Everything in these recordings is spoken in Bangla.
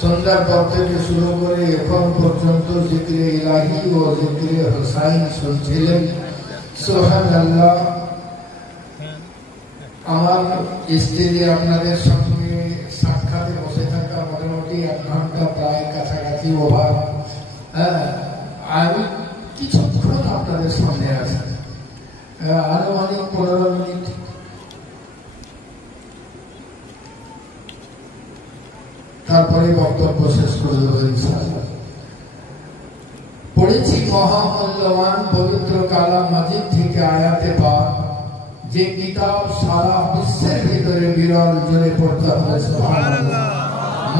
সন্ধ্যার পর থেকে শুরু করে এখন পর্যন্ত জিকিরে ইলাহি ও জিকিরে হুসাইন শুনছিলেন। সুবহানাল্লাহ। আমার স্ত্রী আপনাদের সঙ্গে সাক্ষাতে বসে থাকা মোটামুটি 1 ঘন্টা প্রায় কাছাকাছি ওভার। আমি কিছুক্ষণ আপনাদের সামনে আছি, আনুমানিক 15 মিনিট। তারপরে বক্তব্য শেষ করে দেবো ইনশাআল্লাহ। পড়েছি মহামূল্যবান পবিত্র কালাম মাজিদ থেকে আয়াতে পাক, যে কিতাব সারা বিশ্বের ভিতরে বিরল, জোরে পড়তে হবে সুবহানাল্লাহ।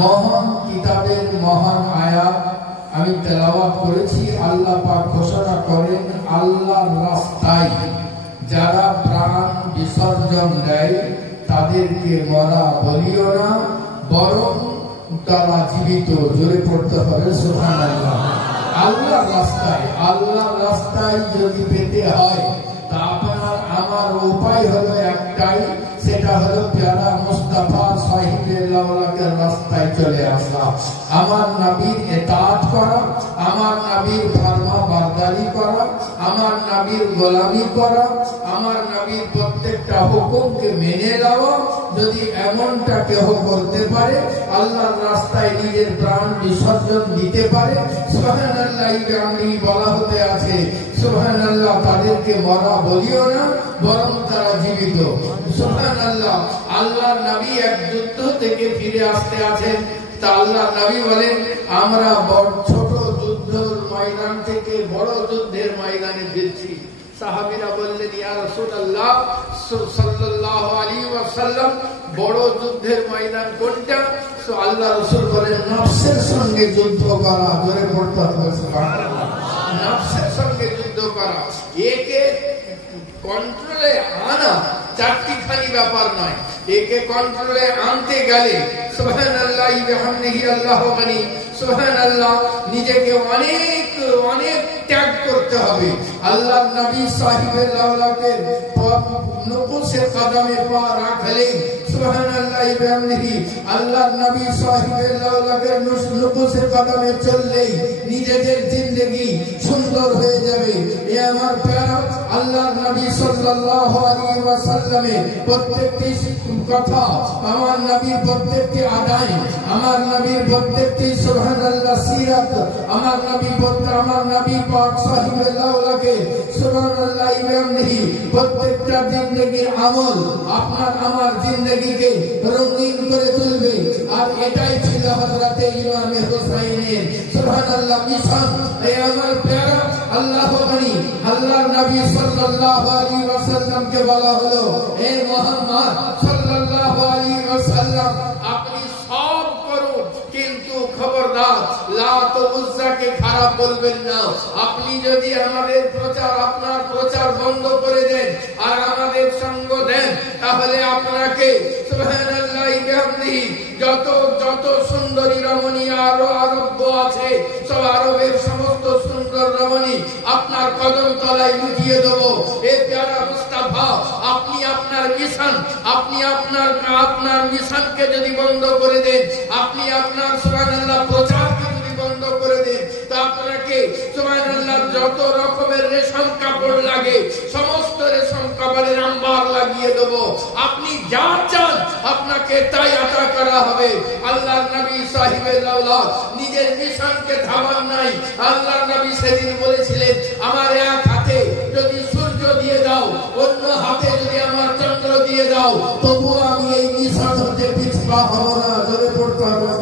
মহান কিতাবের মহান আয়াত আমি তেলাওয়াত করেছি। আল্লাহ পাক ঘোষণা করেন, আল্লাহর রাস্তায় যারা প্রাণ বিসর্জন দেয় তাদেরকে মরা বলিও না, বরং তারা জীবিত। জোরে পড়তে হবে সুবহানাল্লাহ। আল্লাহর রাস্তায় যদি পেতে হয় তা আপনার আমার উপায় হলো একটাই, সেটা হলো প্যারা মুস্তাফা সাহিবের লাওলাকের রাস্তায় চলে আসা, আমার নবীর ইতাআত করা, আমার নবীর ফরমা বরদারি করা, আমার নবীর গোলামি করা, আমার নবীর প্রত্যেকটা হুকুমকে মেনে নেওয়া। যদি এমনটা কেহ করতে পারে, আল্লাহর রাস্তায় নিজের প্রাণ বিসর্জন দিতে পারে, সুবহানাল্লাহ বলা হতে আছে, সুবহানাল্লাহ, তাদেরকে মরা বলিও না, বরং তারা জীবিত। সুবহানাল্লাহ। আল্লাহর নবী এক যুদ্ধ থেকে ফিরে আসতে আছেন, তা আল্লাহর নবী বলেন, আমরা ছোট যুদ্ধের ময়দান থেকে বড় যুদ্ধের ময়দানে ফিরছি। সাহাবীরা বললেন, ইয়া রাসূলুল্লাহ সাল্লাল্লাহু আলাইহি ওয়াসাল্লাম, বড় যুদ্ধের ময়দান কোনটা? তো আল্লাহ রাসূল বলেন, নফসের সঙ্গে যুদ্ধ করা। জোরে পড়তে হবে সুবহানাল্লাহ। নফসের সঙ্গে যুদ্ধ করা, একে কন্ট্রোলে আনা চারটিখানি ব্যাপার নয়। একে কন্ট্রোলে আনতে গেলে সুবহানাল্লাহ বিহামদিহি আল্লাহু গানি, সুবহানাল্লাহ, নিজেকে অনেক অনেক ত্যাগ করতে হবে। আল্লাহর নবী সাহিবের লাওলাকে নুকুশে কদমে পা রাখলে, সুবহানাল্লাহ বিহামদিহি, আল্লাহর নবী সাহিবের লাওলাকে নুকুশে কদমে চললেই নিজেদের জিন্দেগি সুন্দর হয়ে যাবে। এ আমার প্যারা আল্লাহর নবী সাল্লাল্লাহু আলাইহি ওয়াসাল্লামের প্রত্যেকটি কথা, আমার নবীর প্রত্যেকটি আদায়, আমার নবীর প্রত্যেকটি সুবহানাল্লাহ সিরাত, আমার নবী পাক সাহিবের লাওলাকে সুবহানাল্লাহ বিহামদিহি প্রত্যেকটা জিন্দেগির আমল আপনার আমার জিন্দেগিকে রঙিন করে তুলবে। আর এটাই ছিল হযরতে ইমামে হুসাইনের সুবহানাল্লাহ মিশন। এ আমার প্যারা আল্লাহ গানি, আল্লাহর নবী সাল্লাল্লাহু আলাইহি ওয়াসাল্লামকে বলা হলো, হে মুহাম্মদ সাল্লাল্লাহু আলাইহি ওয়াসাল্লাম, আপনি সব করুন, কিন্তু খবরদার লাত ও উজ্জাকে খারাপ বলবেন না। আপনি যদি আমাদের আপনার প্রচার বন্ধ করে দেন আর আমাদের সঙ্গ দেন, তাহলে আপনাকে সুবহানাল্লাহ বিহামদিহি যত যত সুন্দরী রমণী আরো আরব্য আছে, সব আরবের সমস্ত সুন্দর রমণী আপনার কদম তলায় লুটিয়ে দেব। এ প্যারা মুস্তাফা, আপনি আপনার মিশনকে যদি বন্ধ করে দেন, আপনি আপনার সুবহানাল্লাহ প্রচারকে যদি বন্ধ করে দেন, তা আপনাকে সুবহানাল্লাহ যত রকমের রেশম কাপড় লাগে সমস্ত রেশম কাপড়ের আম্বার লাগিয়ে দেব। আপনি যা চান আপনাকে তাই আতা করা হবে। আল্লাহর নবী সাহিবের লাওলা নিজের মিশনকে থামান নাই। আল্লাহর নবী সেদিন বলেছিলেন, আমার এক হাতে যদি সূর্য দিয়ে দাও, অন্য হাতে যদি আমার চন্দ্র দিয়ে দাও, তবুও আমি এই মিশন হতে পিছপা হব না। জোরে পড়তে হবে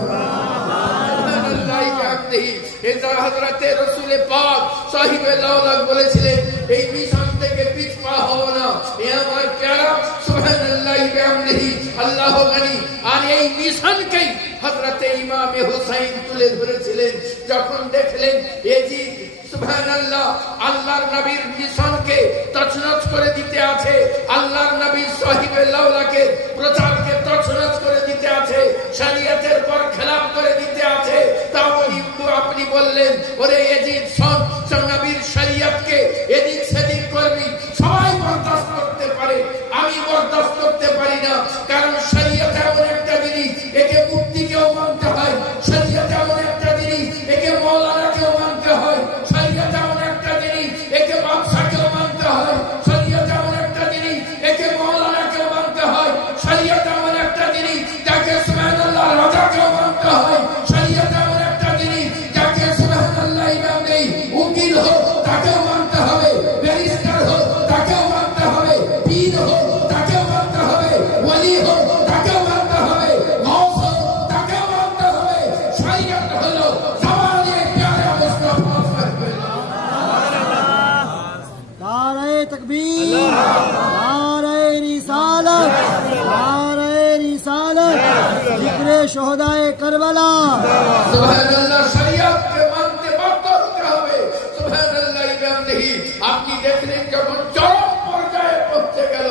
হযরতে রাসূল পাক সাহিবে লাওলা বলেছিলেন, এই মিশন থেকে পিছপা হব না। এ আমার প্যারা সুবহানাল্লাহ বিহামদিহি আল্লাহু গানি। আর এই মিশনকেই হযরতে ইমামে হুসাইন তুলে ধরেছিলেন। যখন দেখলেন এজিদ সুবহানাল্লাহ আল্লাহর নবীর মিশনকে তছনছ করে দিতে আছে, আল্লাহর নবীর সাহিবে লাওলাকে প্রচারকে তছনছ করে দিতে আছে, শরীয়তের পর খেলাফ করে দিতে আছে, তাও আপনি বললেন, ওরে এজিদ শোন, নবীর শরীয়তকে এদিক সেদিক করবি। সবাই বরদাস্ত করতে পারে, আমি বরদাস্ত করতে পারি না, কারণ শরীয়ত এমন একটা জিনিস रिसालत, जिक्रे शोहदाए करबला। सुभानअल्लाह, शरीयत के मानते बात होते হবে। সুবহানাল্লাহ, ইমামদেহি আপনি দেখলেন যখন চরম পর্যায়ে পৌঁছে গেল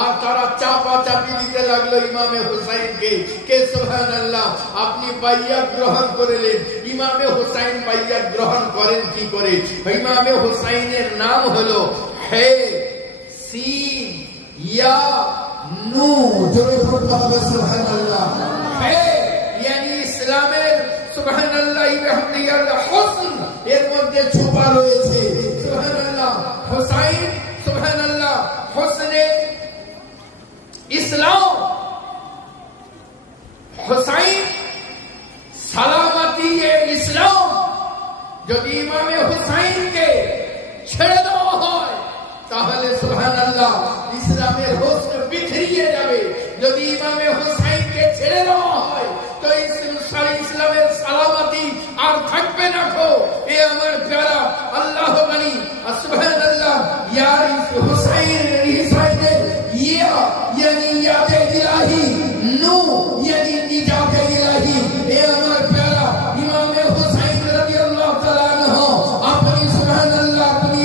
আর তারা চাপাচাপি দিতে লাগলো ইমামে হুসাইনকে, কে সুবহানাল্লাহ আপনি বাইয়াত গ্রহণ করলেন। ইমামে হুসাইন বাইয়াত গ্রহণ করেন কি করে? ইমামে হুসাইনের নাম হলো হে সিন ইয়া নু, জোরে পড়তে হবে সুবহানাল্লাহ। হে yani ইসলামের সুবহানাল্লাহ বিহামদিহি হুসন এর মধ্যে ছুপা রয়েছে। সুবহানাল্লাহ, হুসাইন সুবহানাল্লাহ হুসনে ইসলাম, হুসাইন সালামতি এ ইসলাম। যদি ইমামে হুসাইনকে ছেড়ে দেওয়া হয় তাহলে সুবহানাল্লাহ ইসলামের হুসন বিখরিয়ে যাবে। যদি ইমামে হুসাইনকে ছেড়ে দেওয়া হয় তো ইসলামের সালামতি আর থাকবে না। খো এ আমার প্যারা আল্লাহ বানি সুবহানাল্লাহ ইয়া হুসাইন হুসাইনের ইয়া yani ইয়াদে ইলাহি নূ yani নিজাতে ইলাহি। এ আমার প্যারা ইমামে হুসাইন রাদিয়াল্লাহু তাআলা আনহু আপনি সুবহানাল্লাহ আপনি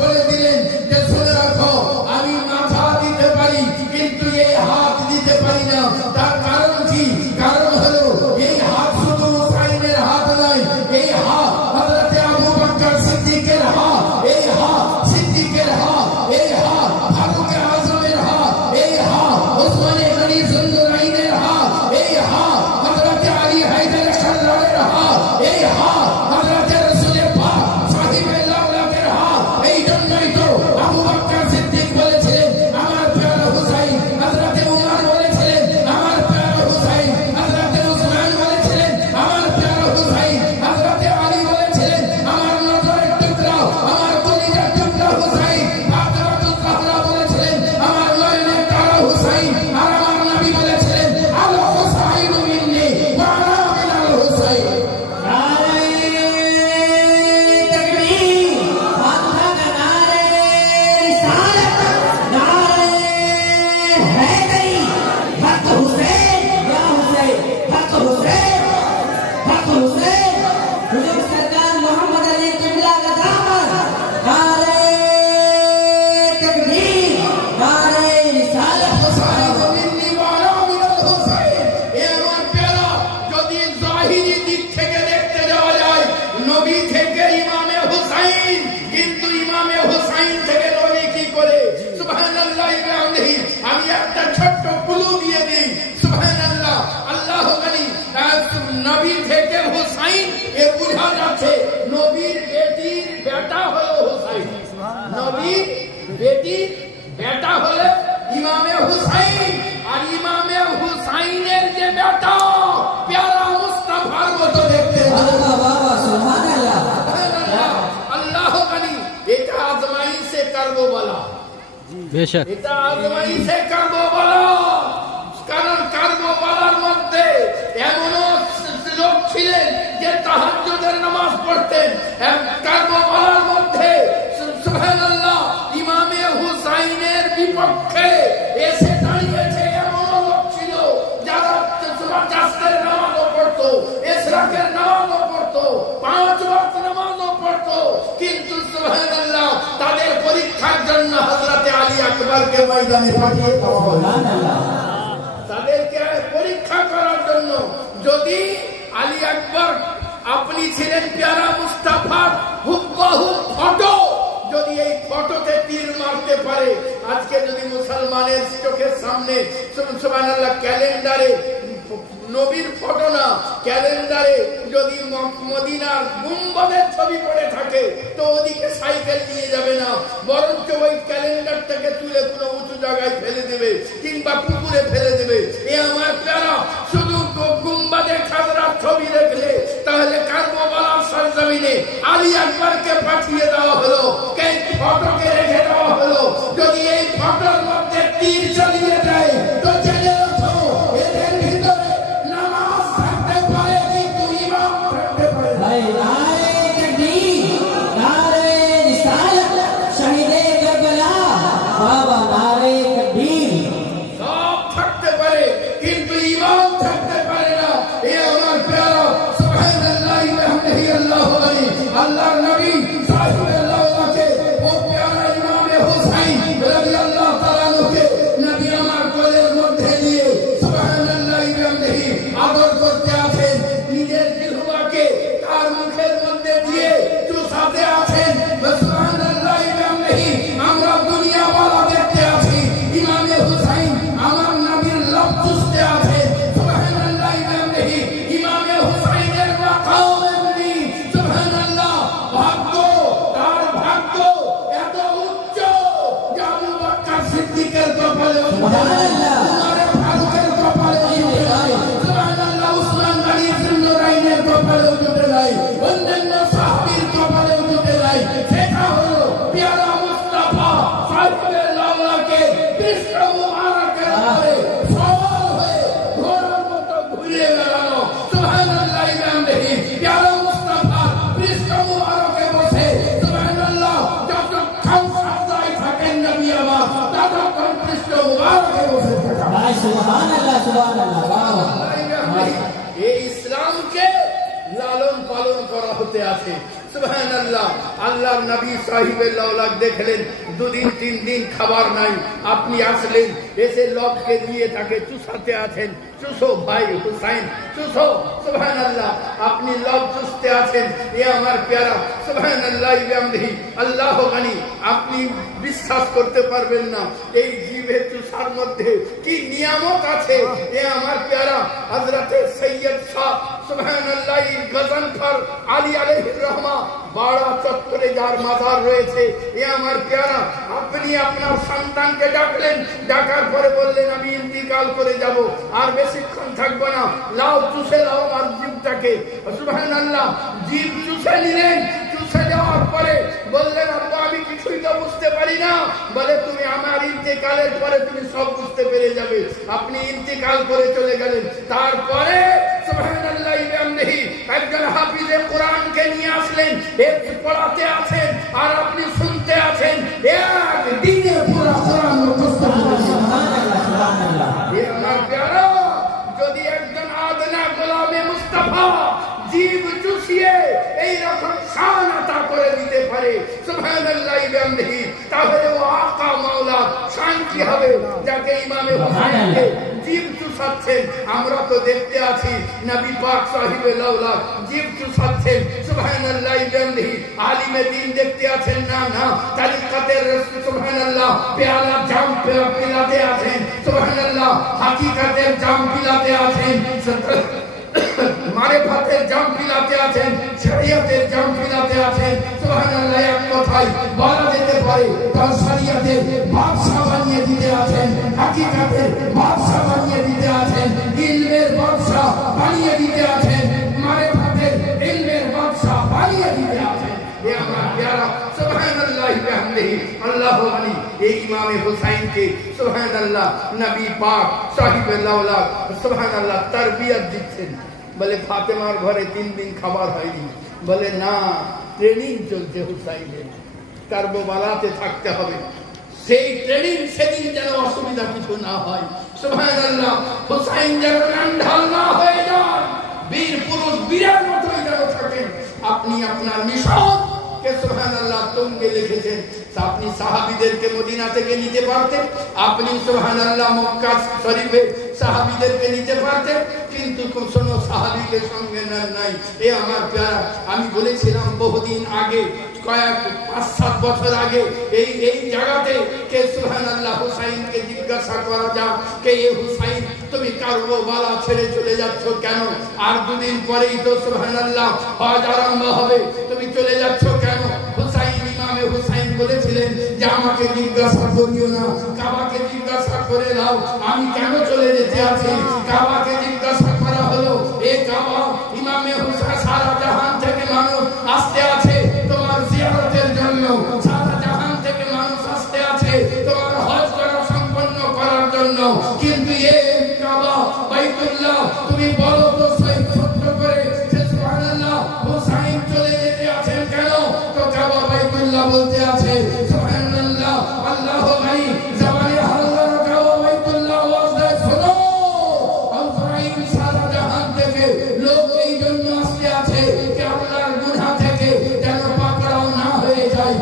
বলে দিলেন যে শুনে রাখো আমি মাথা দিতে পারি কিন্তু এই হাত দিতে পারি না। তার কারণ কি? কারণ হলো এই হাত শুধু হুসাইনের হাত নয়, এই হাত হযরত আবু বকর সিদ্দিকের হাত, এই হাত সিদ্দিকের হাত, এই হাত ফারুক আযমের হাত, এই হাত ওসমানে গনি জুলনুরাইনের হাত, এই হাত হযরত আলী হায়দার সাল্লাল্লাহু হাত, এই হাত হযরত রাসূল পাক সাহিবে লাওলাতের হাত। এই জন্যই তো আবু বকর সিদ্দিক বলেছিলেন আমার প্যারা হুসাইন, হযরত উমর বলেছিলেন আমার প্যারা হুসাইন, হযরত উসমান বলেছিলেন আমার প্যারা হুসাইন, হযরত আলী বলেছিলেন আমার নজরের টুকরা, আমার কলিজার টুকরা হুসাইন, ফাতেমাতুল জাহরা বলেছিলেন আমার নয়নের তারা হুসাইন, আর আমার নবী বলেছিলেন আল হুসাইন মিন্নি ওয়া আনা মিনাল হুসাইন। नारे तकबीर, फातिहा का नारे रिसालत, नारे हैदरी, हक हुसैन, या हुसैन, हक हुसैन, हक हुसैन, हुजूर सरकार मोहम्मद अली किबला का दामन। नारे तकबीर, नारे रिसालत, হুসাইন মিন্নি ওয়া আনা মিনাল হুসাইন। এ আমার প্যারা যদি জাহিরি দিক থেকে দেখতে যাওয়া যায় নবী থেকে ইমামে হুসাইন, কিন্তু ইমামে হুসাইন থেকে নবী কি করে? সুবহানাল্লাহ বিহামদিহি আমি একটা ছোট্ট ক্লু দিয়ে দিই। সুবহানাল্লাহ আল্লাহ বলি নবী থেকে হুসাইন এ বোঝা যাচ্ছে নবীর বেটির বেটা হলো হুসাইন। নবীর বেটির বেটা হলো ইমামে হুসাইন, আর ইমামে হুসাইনের যে বেটা প্যারা মুস্তাফার মতো দেখতে। अल्लाह बाबा सुभान अल्लाह। আল্লাহ বলি এটা আজমাইশে কারবালা, बेशक এটা আজমাইশে কারবালা। কারণ কারবালার মধ্যে এমনও লোক ছিলেন যে তাহাজ্জুদের নামাজ পড়তেন। কারবালার মধ্যে সুবহানাল্লাহ ইমামে হুসাইনের বিপক্ষে এসে দাঁড়িয়েছে এমনও লোক ছিল যারা জাস্তের নামাজও পড়তো, ইশরাকের নামাজও পড়তো, 5 ওয়াক্ত নামাজও পড়তো, কিন্তু সুবহানাল্লাহ তাদের পরীক্ষার জন্য হযরত আলী আকবরকে ময়দানে পাঠিয়ে দেওয়া হলো। তাদেরকে পরীক্ষা করার জন্য। যদি আলী আকবর আপনি ছিলেন প্যারা মুস্তাফার হুবহু ফটো, যদি এই ফটোতে তীর মারতে পারে, আজকে যদি মুসলমানের চোখের সামনে সুবহানাল্লাহ ক্যালেন্ডারে নবীর ফটো না, ক্যালেন্ডারে যদি মদিনার গুম্বদের ছবি পড়ে থাকে তো ওদিকে সাইকেল নিয়ে যাবে না, বরঞ্চ ওই ক্যালেন্ডারটাকে তুলে কোনো উঁচু জায়গায় ফেলে দেবে কিংবা পুকুরে ফেলে দেবে। এ আমার প্যারা শুধু গুম্বাদের খাজরার ছবি দেখলে তাহলে কারবালার সরজমিনে আলী আকবরকে পাঠিয়ে দেওয়া হলো, এই ফটোকে রেখে দেওয়া হলো। যদি এই ফটোর মধ্যে তীর চালিয়ে দেয় তো জেনে রাখো এদের ভিতরে নামাজ থাকতে পারে কিন্তু ইমাম থাকতে পারে না। नारे तकबीर, नारे रिसालत, शहीदे करबला, बाबा नारे तकबीर। সব থাকতে পারে কিন্তু सुभान अल्लाह वाह ये इस्लाम के লালন পালন করা হতে আছে সুবহানাল্লাহ। আল্লাহর নবী সাহিবের লাউলাক দেখলেন দুদিন তিন দিন খাবার নাই, আপনি আসলেন এসে লোককে দিয়ে তাকে চুষাতে আছেন, চুষো ভাই হুসাইন চুষো সুবহানাল্লাহ। আপনি লোক চুষতে আছেন, এ আমার প্যারা সুবহানাল্লাহ বিহামদিহি আল্লাহ গানি। আপনি বিশ্বাস করতে পারবেন না এই জীবে চুষার মধ্যে কি নিয়ামত আছে। এ আমার প্যারা হযরতে সৈয়দ শাহ সুবহানাল্লাহ গজনফর আলী আলাইহির রহমা বাড়া চত্বরে যার মাজার রয়েছে, এ আমার প্যারা আপনি আপনার সন্তানকে ডাকলেন, ডাকার পরে বললেন আমি ইন্তিকাল করে যাব, আর বেশিক্ষণ থাকবো না, লাও চুষে লাও আমার জীবটাকে সুবহানাল্লাহ। জীব চুষে নিলেন, চুষে যাওয়ার পরে বললেন আব্বা আমি কিছুই তো বুঝতে পারি না। বলে তুমি আমার ইন্তিকালের পরে তুমি সব বুঝতে পেরে যাবে। আপনি ইন্তিকাল করে চলে গেলেন। তারপরে সুবহানাল্লাহ বিহামদিহি একজন হাফিজে কোরআনকে নিয়ে আসলেন, পড়াতে আছেন আর আপনি শুনতে আছেন, একদিনে পুরো কোরআন মুখস্থ সুবহানাল্লাহ। যদি একজন আদনা গোলামে মুস্তাফা জীব চুষিয়ে এইরকম শান আতা করে দিতে পারে সুবহানাল্লাহ বিহামদিহি, তাহলে ও আকা মাওলা শান কি হবে যাকে ইমামে হুসাইনকে জীব চুষাচ্ছেন। আমরা তো দেখতে আছি নবী পাক সাহিবে লাউলা জীব চুষাচ্ছেন সুবহানাল্লাহ বিহামদিহি। আলিমে দ্বীন দেখতে আছেন না না তরিকাতের রাসূল সুবহানাল্লাহ পেয়ালা জাম পিলাতে আছেন সুবহানাল্লাহ, হাকিকতের জাম পিলাতে আছেন, মারিফাতের জাম পিলাতে আছেন, শরীয়তের জাম পিলাতে আছেন সুবহানাল্লাহ। এক কথায় বলা যেতে পারে তার শরীয়তের বাদশা বানিয়ে দিতে আছেন, হাকিকতের বাদশা বানিয়ে দিতে আছেন, ইলমের বাদশা বানিয়ে দিতে আছেন, মারিফাতের ইলমের বাদশা বানিয়ে দিতে আছেন। এ আমার প্যারা সুবহানাল্লাহ বিহামদিহি আল্লাহ আলী। এই ইমামে হুসাইনকে সুবহানাল্লাহ নবী পাক সাহিবে লাউলাক সুবহানাল্লাহ তারবিয়ত দিচ্ছেন। বলে ফাতেমার ঘরে 3 দিন খাবার হয়নি, বলে না ট্রেনিং চলছে হুসাইনের, কারবালাতে থাকতে হবে, সেই ট্রেনিং সেদিন যেন অসুবিধা কিছু না হয় সুবহানাল্লাহ। হুসাইন যেন নান্ডাল না হয়ে যান, বীর পুরুষ বীরের মতোই যেন থাকেন। আপনি আপনার মিশন কে সুবহানাল্লাহ তুঙ্গে লিখেছেন। আপনি সাহাবীদেরকে মদিনা থেকে নিতে পারতেন, আপনি সুবহানাল্লাহ মক্কা শরীফে সাহাবীদেরকে নিতে পারতেন, কিন্তু কোনো সাহাবীকে সঙ্গে নেন নাই। এ আমার প্যারা আমি বলেছিলাম বহুদিন আগে, কয়েক 5-7 বছর আগে এই জায়গাতে কে সুবহানাল্লাহ হুসাইনকে জিজ্ঞাসা করা যাক কে এ হুসাইন তুমি কারবালা ছেড়ে চলে যাচ্ছ কেন? আর 2 দিন পরেই তো সুবহানাল্লাহ হজ আরম্ভ হবে, তুমি চলে যাচ্ছ কেন? হুসাইন ইমামে হুসাইন বলেছিলেন যে আমাকে জিজ্ঞাসা করিও না, কাবাকে জিজ্ঞাসা করে দাও আমি কেন চলে যেতে আছি। কাবাকে জিজ্ঞাসা করা হলো, এ কাবা ইমামে হুসাইন সারা জাহান থেকে মানুষ আসতে আছে তোমার জিয়ারতের জন্য, সারা জাহান থেকে মানুষ আসতে আছে তোমার হজ করা সম্পন্ন করার জন্য, কিন্তু এই কাবা বাইতুল্লাহ তুমি বলো তো সত্য করে সুবহানাল্লাহ হুসাইন চলে যেতে আছেন কেন? তো কাবা বাইতুল্লাহ বলতে আছে সুবহানাল্লাহ আল্লাহ ভাই জবানে আল্লাহ কাবা বাইতুল্লাহ ওয়াজে শোনো, হুসাইন সারা জাহান থেকে লোক এই জন্য আসতে আছে যে আল্লাহর গুনাহ থেকে যেন পাকড়াও না হয়ে যায়,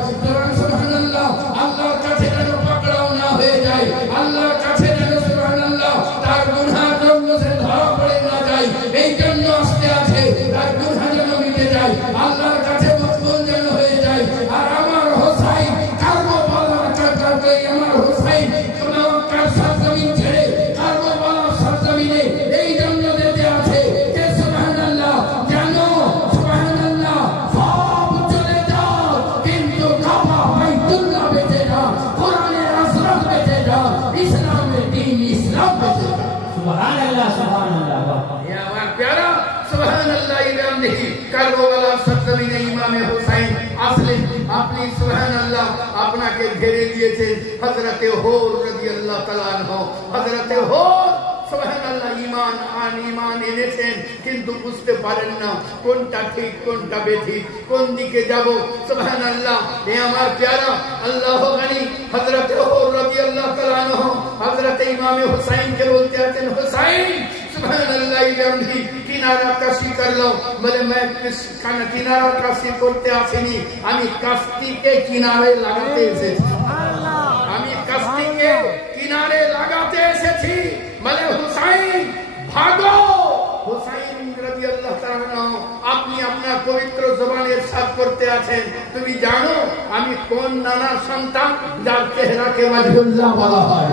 সুবহানাল্লাহ আল্লাহর কাছে যেন পাকড়াও না হয়ে যায়, আল্লাহর কাছে যেন সুবহানাল্লাহ তার গুনাহের জন্য সে ধরা পড়ে না যায়, এই জন্য আসতে আছে তার গুনাহ যেন মিটে যায়, আল্লাহর কাছে মকবুল যেন হয়ে যায়। আর আমার হুসাইন কারবালার কাছে আমার হুসাইন মক্কার সরজমিন ছেড়ে কারবালার সরজমিনে এই জন্য যেতে আছে যে সুবহানাল্লাহ যেন সুবহানাল্লাহ সব চলে যাও কিন্তু কাবা বাইতুল্লাহ বেঁচে যাও, কোরআনের আসরাত বেঁচে যাও, ইসলামের দ্বীন ইসলাম বেঁচে যাও সুবহানাল্লাহ সুবহানাল্লাহ। এ আমার প্যারা সুবহানাল্লাহ বিহামদিহি কারবালার সরজমিনে ইমামে হুসাইন আসলেন। আপনি সুবহানাল্লাহ আপনাকে ঘিরে দিয়েছেন হযরতে হুর রাদিয়াল্লাহু তাআলা আনহু, হযরতে হুর সুবহানাল্লাহ ঈমান এনেছেন কিন্তু বুঝতে পারেন না কোনটা ঠিক কোনটা বেঠিক, কোন দিকে যাব। সুবহানাল্লাহ, এ আমার প্যারা আল্লাহ গনি হযরত ওমর রাদিয়াল্লাহু তাআলা আনহু হযরত ইমাম হুসাইন কে বলতে আছেন, হুসাইন সুবহানাল্লাহ ইলাহি কিনারা কাশি করলো। বলে मैं কিনারা কাশি করতে আসিনি, আমি কাস্তিকে কিনারে লাগাতে এসেছি। আমি কাস্তিকে কিনারে লাগাতে এসেছি। বলে হুসাইন ভাগো। হুসাইন রাদিয়াল্লাহু তাআলা আপনি আপনার পবিত্র জবানে ইরশাদ করতে আছেন, তুমি জানো আমি কোন নানার সন্তান যার চেহারাকে ওয়াজহুল্লাহ বলা হয়?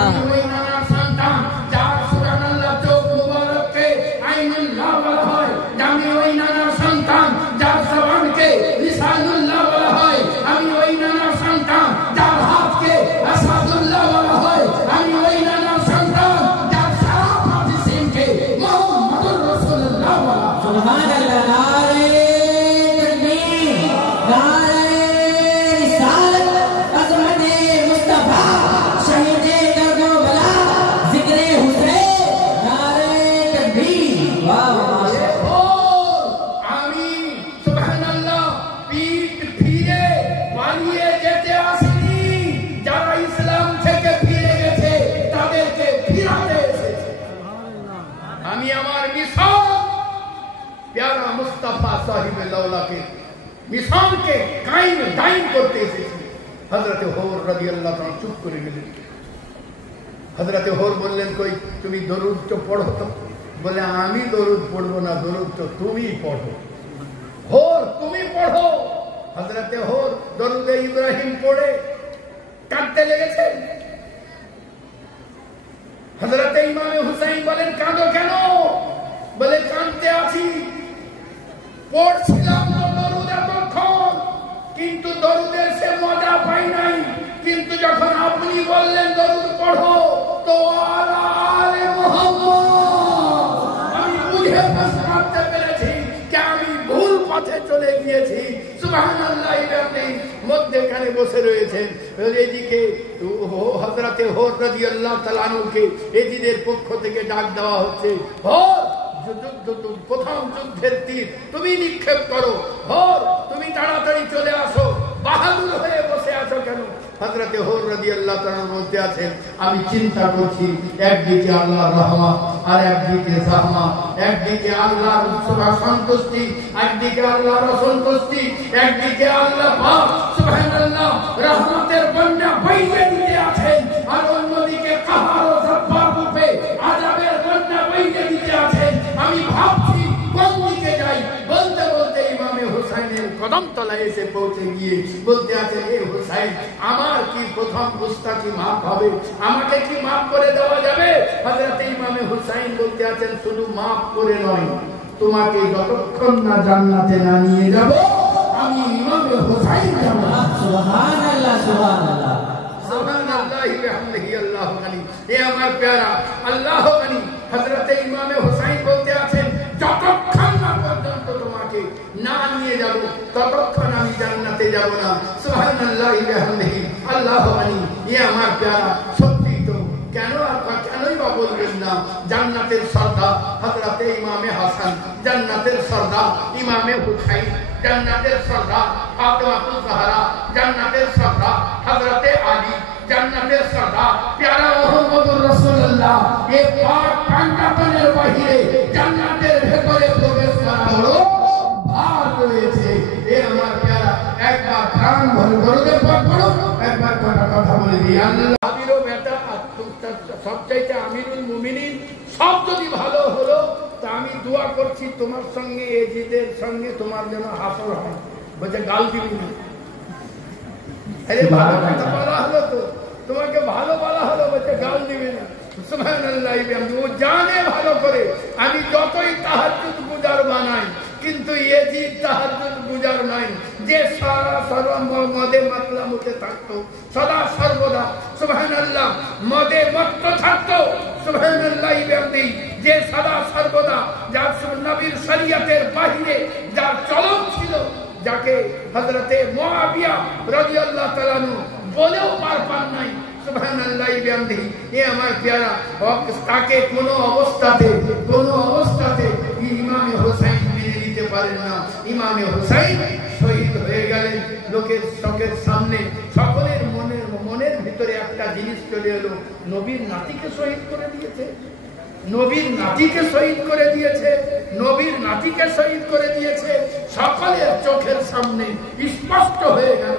আমি ওই নানার সন্তান যার সুবহানাল্লাহ চোখ মুবারককে আইনুল্লাহ বলা হয়। আমি ওই নানার সন্তান যার জবানকে লিসানুল্লাহ বলা হয়। আমি ওই নানার সন্তান যার হাতকে আসাদুল্লাহ বলা হয়। আমি ওই নানার সন্তান যার সারা হাদিসকে মুহাম্মদুর রাসূলুল্লাহ বলা হয়। সুবহানাল্লাহ, নারে তাকবীর, নারে রিসালাত, আজমতে মুস্তাফা, শহীদে কারবালা, জিক্রে হুসैन, নারে তাকবীর। वाह আমি সুবহানাল্লাহ পিঠ ফিরে পালিয়ে যেতে আসিনি, যারা ইসলাম থেকে ফিরে গেছে তাদেরকে ফিরাতে এসেছি। আমি আমার মিশন প্যারা মুস্তাফা সাহিব লাউলাকে মিশনকে কায়েম দায়ম করতে এসেছি। হযরত ওমর রাদিয়াল্লাহু তাআলা চুপ করে গেলেন। হযরত ওমর বললেন, কই তুমি দরুদ তো পড়ো তো? বলে আমি দরুদ পড়বো না, দরুদ তো তুমি পড়ো। হোর তুমি পড়ো। হযরত ওমর দরুদে ইব্রাহিম পড়ে কাঁদতে লেগেছেন। হযরত ইমাম হুসাইন বলেন, কাঁদো কেন? বলে কাঁদতে আছি, পড়ছিলাম তো দরুদ এতক্ষণ, কিন্তু দরুদের সে মজা পাই নাই। কিন্তু যখন আপনি বললেন দরুদ পড়ো, তো আলা আলে মুহাম্মদ আমি বুঝে বুঝতে পেরেছি যে আমি ভুল পথে চলে গিয়েছি। সুবহানাল্লাহ, আপনি মধ্যখানে বসে রয়েছেন। এদিকে হযরতে ওমর রাদিয়াল্লাহু তাআলা আনহুকে এজিদের পক্ষ থেকে ডাক দেওয়া হচ্ছে, প্রথম যুদ্ধের তীর তুমি নিক্ষেপ করো। ওমর তুমি তাড়াতাড়ি চলে আসো, বাহাদুর হয়ে বসে আছো কেন? হযরতে ওমর রাদিয়াল্লাহু তাআলা বলতে আছেন, আমি চিন্তা করছি একদিকে আল্লাহর রহমত আর একদিকে জাহমত, একদিকে আল্লাহর সন্তুষ্টি একদিকে আল্লাহর অসন্তুষ্টি, একদিকে আল্লাহ পাক সুবহানাল্লাহ রহমতের বন্যা বইয়ে দিতে আছেন, আর অন্যদিকে কাহার ও জব্বার রূপে আযাবের বন্যা বইয়ে দিতে আছেন। আমি ভাবছি কোন দিকে যাই। বলতে বলতে ইমামে হুসাইনের কদম তলায় এসে পৌঁছে গিয়ে বলতে আছেন, এ হুসাইন আমার কি প্রথম গুস্তাখি মাফ হবে? আমাকে কি মাফ করে দেওয়া যাবে? হযরত ইমামে হুসাইন বলতে আছেন, শুধু মাফ করে নয়, তোমাকে যতক্ষণ না জান্নাতে না নিয়ে যাব আমি ইমামে হুসাইন যাব। সুবহানাল্লাহ, সুবহানাল্লাহ, সুবহানাল্লাহ বিহামদিহি আল্লাহু গনি। এ আমার প্যারা আল্লাহ গনি। হযরত ইমামে হুসাইন বলতে আছেন, যতক্ষণ না পর্যন্ত তোমাকে না নিয়ে যাব ততক্ষণ আমি জান্নাতে যাব না। সুবহানাল্লাহ বিহামদিহি আল্লাহু গনি। এ আমার প্যারা সত্যি তো কেনই বা বলবেন না জান্নাতের সর্দার হযরত ইমামে হাসান, জান্নাতের সর্দার ইমামে হুসাইন, জান্নাতের সর্দার ফাতেমাতুল জাহরা, জান্নাতের সর্দার হযরতে আলী, জান্নাতের সর্দার প্যারা মুহাম্মদুর রাসূলুল্লাহ। এই পাক পাঞ্জাতনের বাহিরে জান্নাতের ভেতরে প্রবেশ করা হলো ভার রয়েছে। এ আমার প্যারা একবার প্রাণ ভরে দরুদের পাক পড়ো, একবার কথা বলে দিই। আল্লাহ আমিরও বেটা সবচাইতে আমিরুল মুমিনিন সব যদি ভালো হলো, তা আমি দোয়া করছি তোমার সঙ্গে এজিদের সঙ্গে তোমার যেন হাসর হয়। বলছে গাল দিবি না। আরে ভালো কথা বলা হলো তো, তোমাকে ভালো বলা হলো, বলছে গাল দিবি না। সুবহানাল্লাহ, ও জানে ভালো করে আমি যতই তাহাজ্জুদ গুজার বানাই, কিন্তু এজিদ তাহাজ্জুদ গুজার নাই, যে সারা মদে মাতলা মুতে থাকতো সদা সর্বদা। সুবহানাল্লাহ, মদে মত্ত থাকতো। সুবহানাল্লাহ, যে সদা সর্বদা যার নবীর শরীয়তের বাহিরে যার চলন ছিল, যাকে হযরতে মুআবিয়া রাদিয়াল্লাহু তাআলা বলেও পার নাই। সুবহানাল্লাহি বিহামদিহি। এ আমার প্যারা, তাকে কোনো অবস্থাতে ইমামে হোসাইন মেনে নিতে পারেন না। ইমামে হোসাইন শহীদ হয়ে গেলেন লোকের চোখের সামনে। সকলের মনের ভিতরে একটা জিনিস চলে এলো, নবীর নাতিকে শহীদ করে দিয়েছে, নবীর নাতিকে শহীদ করে দিয়েছে, নবীর নাতিকে শহীদ করে দিয়েছে। সকলের চোখের সামনে স্পষ্ট হয়ে গেল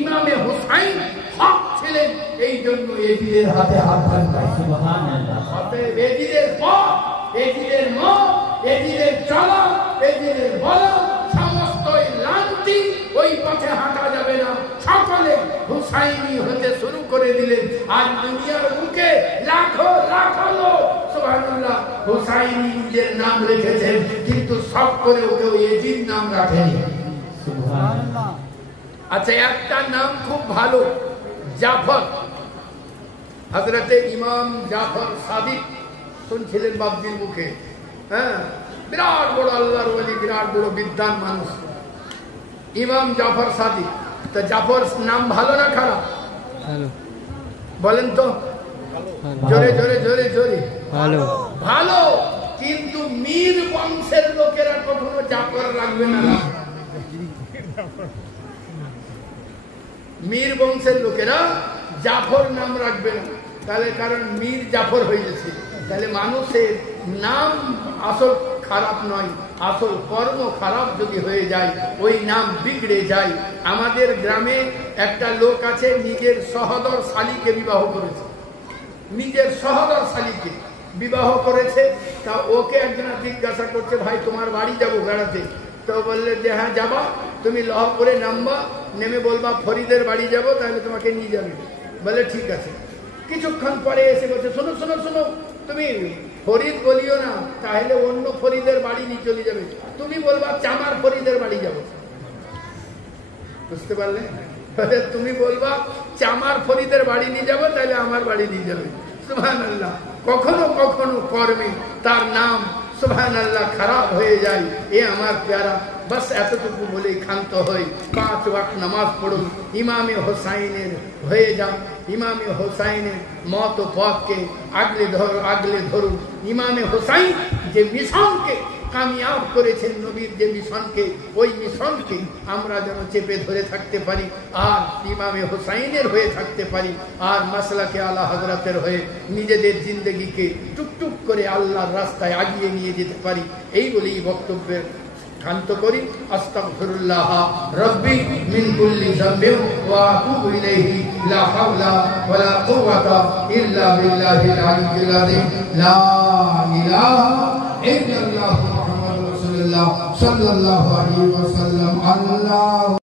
ইমামে হোসাইন হক ছিলেন। এই জন্য এজিদের হাতে হাত রাখা, সুবহানাল্লাহ। অতএব এজিদের পথ, এজিদের মত, এজিদের চলা, এজিদের বলা, সমস্ত লান্তি ওই পথে হাঁটা যাবে না। সকলে হুসাইনি হতে শুরু করে দিলেন। আর দুনিয়ার বুকে লাখো লাখো লোক সুবহানাল্লাহ হুসাইনি নিজের নাম রেখেছেন, কিন্তু সব করে কেউ এজিদ নাম রাখেনি, সুবহানাল্লাহ। আচ্ছা, একটা নাম খুব ভালো, জাফর। হযরতে ইমাম জাফর সাদিক শুনছিলেন বাবজির মুখে। হ্যাঁ, বিরাট বড় আল্লাহর ওলি, বিরাট বড় বিদ্বান মানুষ ইমাম জাফর সাদিক। তা জাফর নাম ভালো না খারাপ? ভালো। বলেন তো, জোরে জোরে জোরে জোরে। ভালো, ভালো। কিন্তু মীর বংশের লোকেরা কখনো জাফর রাখবে না। মীর বংশের লোকেরা জাফর নাম রাখবে না। তাহলে কারণ মীর জাফর হয়ে গেছে। তাহলে মানুষের নাম আসল খারাপ নয়, আসল কর্ম খারাপ যদি হয়ে যায় ওই নাম বিগড়ে যায়। আমাদের গ্রামে একটা লোক আছে, নিজের সহোদর শালীকে বিবাহ করেছে, নিজের সহোদর শালীকে বিবাহ করেছে। তা ওকে একজনা জিজ্ঞাসা করছে, ভাই তোমার বাড়ি যাবো বেড়াতে। তো বললে যে হ্যাঁ যাবা, তুমি লহ করে নামবা, নেমে বলবা ফরিদের বাড়ি যাব, তাহলে তোমাকে নিয়ে যাবে। বলে ঠিক আছে। কিছুক্ষণ পরে এসে বলছে, শোনো শোনো শোনো, তুমি ফরিদ বলিও না, তাহলে অন্য ফরিদের বাড়ি নিয়ে চলে যাবে। তুমি বলবা চামার ফরিদের বাড়ি যাব। বুঝতে পারলে? তুমি বলবা চামার ফরিদের বাড়ি নিয়ে যাবো, তাহলে আমার বাড়ি নিয়ে যাবে। সুবহানাল্লাহ। কখনো কখনো কর্মে তার নাম সুবহানাল্লাহ খারাপ হয়ে যায়। এ আমার প্যারা, বাস এতটুকু বলেই ক্ষান্ত হই। 5 ওয়াক্ত নামাজ পড়ুন, ইমামে হোসাইনের হয়ে যান। ইমামে হোসাইনের মত পথকে আগলে ধরুন। ইমামে হোসাইন যে মিশনকে কামিয়াব করেছেন, নবীর যে মিশনকে, ওই মিশনকে আমরা যেন চেপে ধরে থাকতে পারি, আর ইমামে হোসাইনের হয়ে থাকতে পারি, আর মাসলাকে আলা হযরতের হয়ে নিজেদের জিন্দগিকে টুকটুক করে আল্লাহর রাস্তায় আগিয়ে নিয়ে যেতে পারি। এই বলেই বক্তব্যের ক্ষান্ত করি। আস্তাগফিরুল্লাহ রাব্বি মিন কুল্লি যামবিন ওয়া আতুবু ইলাইহি, লা হাওলা ওয়ালা কুওয়াতা ইল্লা বিল্লাহিল আলিয়্যিল আযীম। লা ইলাহা ইল্লাল্লাহু মুহাম্মাদুর রাসূলুল্লাহ সাল্লাল্লাহু আলাইহি ওয়াসাল্লাম। আল্লাহ